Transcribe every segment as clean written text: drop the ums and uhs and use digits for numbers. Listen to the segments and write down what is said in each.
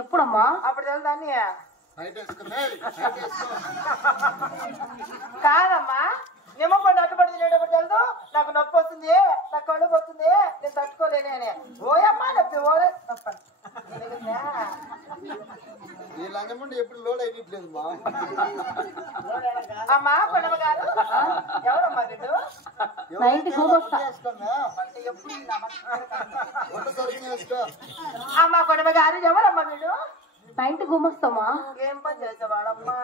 ఎప్పుడమ్మా అప్పుడు తెలుదాన్ని కాదమ్మా నిమ్మపండు అడ్డుపడి తినేటప్పుడు తెలుదు నాకు నొప్పి వస్తుంది నాకు కడుపు వస్తుంది నేను తట్టుకోలేని అని ఓయమ్మా నొప్పి ఓరే ఈ లంగముండి ఎప్పుడు లోడ్ అయినట్లేదు మా అమ్మా పడవ గారు ఎవరమ్మా వీడు అమ్మా పడవ గారు ఎవరమ్మా వీడు నైన్టీ గుమస్తామా ఏం పని చేసేవాడమ్మా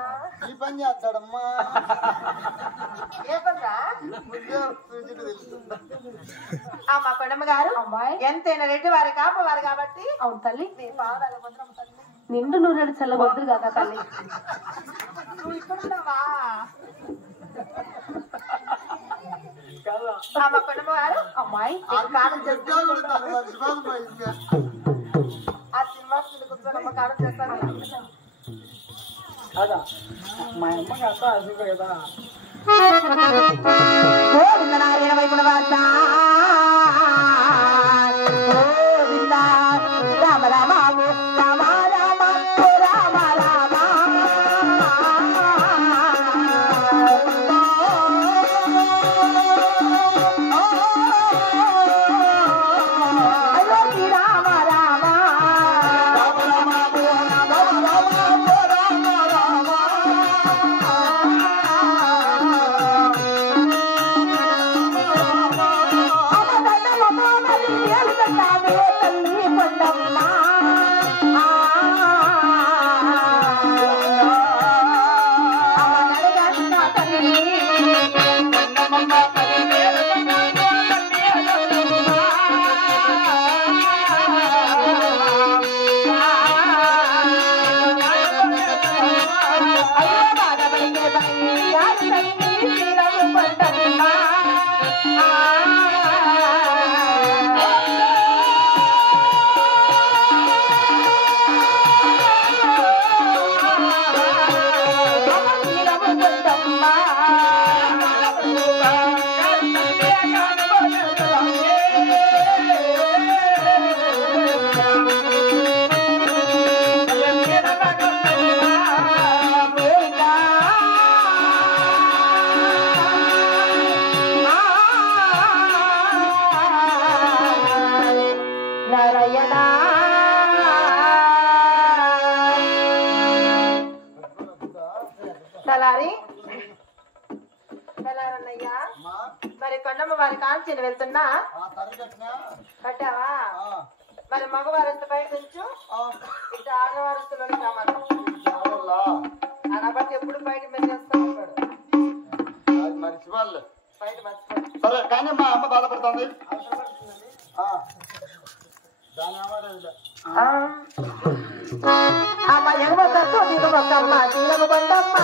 ఈ పని చేస్తాడమ్మా ఏ పనిరా అమ్మా పడవ గారు అమ్మాయి ఎంతైనా రెడ్డి వారి కాపవారు కాబట్టి అవును తల్లి నీ పాదాలు భద్రం తల్లి నిండు నూనెడు చల్లబొద్దురు కదా తల్లి నువ్వు ఇక్కడున్నావా అమ్మ పడవ గారు అమ్మాయి కాలం చేస్తాను ఆ సినిమా కూర్చొని కాలం చేస్తాను కదా మా అమ్మ కదా అది కదా గోవిందనారాయణ వైకుంఠవాస గోవింద రామ రామ రామ రామ రామ రామ మరి కొండమ్మ వారి కాంచెని వెళ్తున్నా కట్టావా మరి మగవారంత బయట ఉంచు ఇటు ఆడవారంతలో బట్టి ఎప్పుడు బయట మీద చేస్తా ఉంటాడు బయట మర్చిపోయి సరే కానీ మా అమ్మ బాధపడుతుంది అమ్మ ఎగమొక్కమ్మ దిగమొక్కమ్మ తీరము కొండమ్మ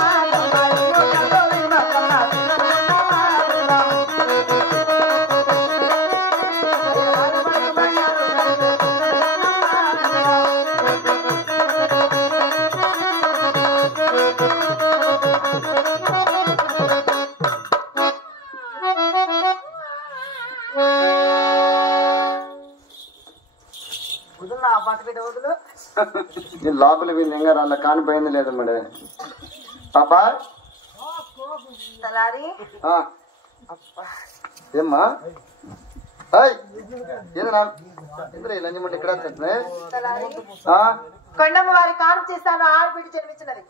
లోపల వీళ్ళు అలా కానిపోయింది లేదు మేడే పాపా ఏమ్మా ఇంద్ర లంజమండి ఇక్కడ కొండమ్మ వారి కాను చేస్తాను ఆడబిడ్డ జన్మించినది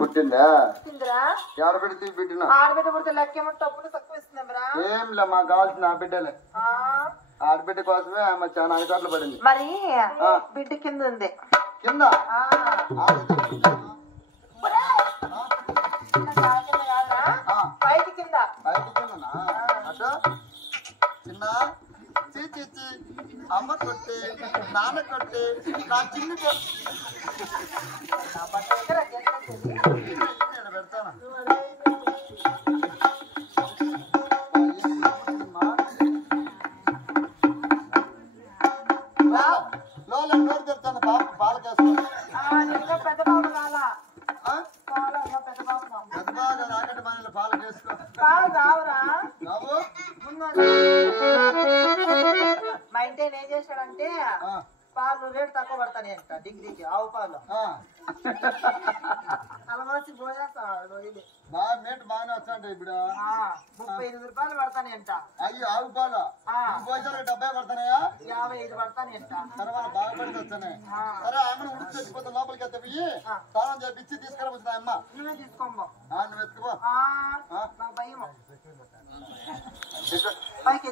పుట్టిందా పుట్టిందిరా ఆడబిడ్డ తీసి పెట్టినా ఆడబిడ్డ పుడితే లెక్కేమో డబ్బులు తక్కువ ఇస్తుందిరా ఏంలే మాకు కావాల్సిన ఆ బిడ్డలే ఆడబిడ్డ కోసమే ఆమె చాలా అధికారులు పడింది మరి బిడ్డ కింద ఉంది కింద బయట కింద బయట కిందనా అటు చిన్న చీచి అమ్మ కొట్టి నాన్న కొట్టి నా చిన్న పెడతాను లోల నోరు తెరుతాను బాబు పాలకేసుకో పెద్ద బాబు కాలా పెద్ద బాగా రాకండి మన పాలకేసుకో రావురా బాబు మా ఇంటి ఏం చేశాడంటే పాలు రేటు తక్కువ పడతాయి అంట డిగ్రీకి ఆవు పాలు అలవాసి పోయేస్తాడు బాగా మేటు బాగానే వచ్చాంట ఇప్పుడు 35 రూపాయలు పడతాయి అంట అయ్యో ఆవు పాలు పోయిసారి 70 పడతానయా 55 పడతాయి అంట తర్వాత బాగా పడితే వచ్చానే సరే ఆమెను ఉడికి తెచ్చిపోతే లోపలికి అయితే పోయి స్నానం చేపించి తీసుకురావచ్చు అమ్మ నువ్వే తీసుకోమ్మా నువ్వు ఎత్తుకో నాకు భయం తీసుకో. పైకి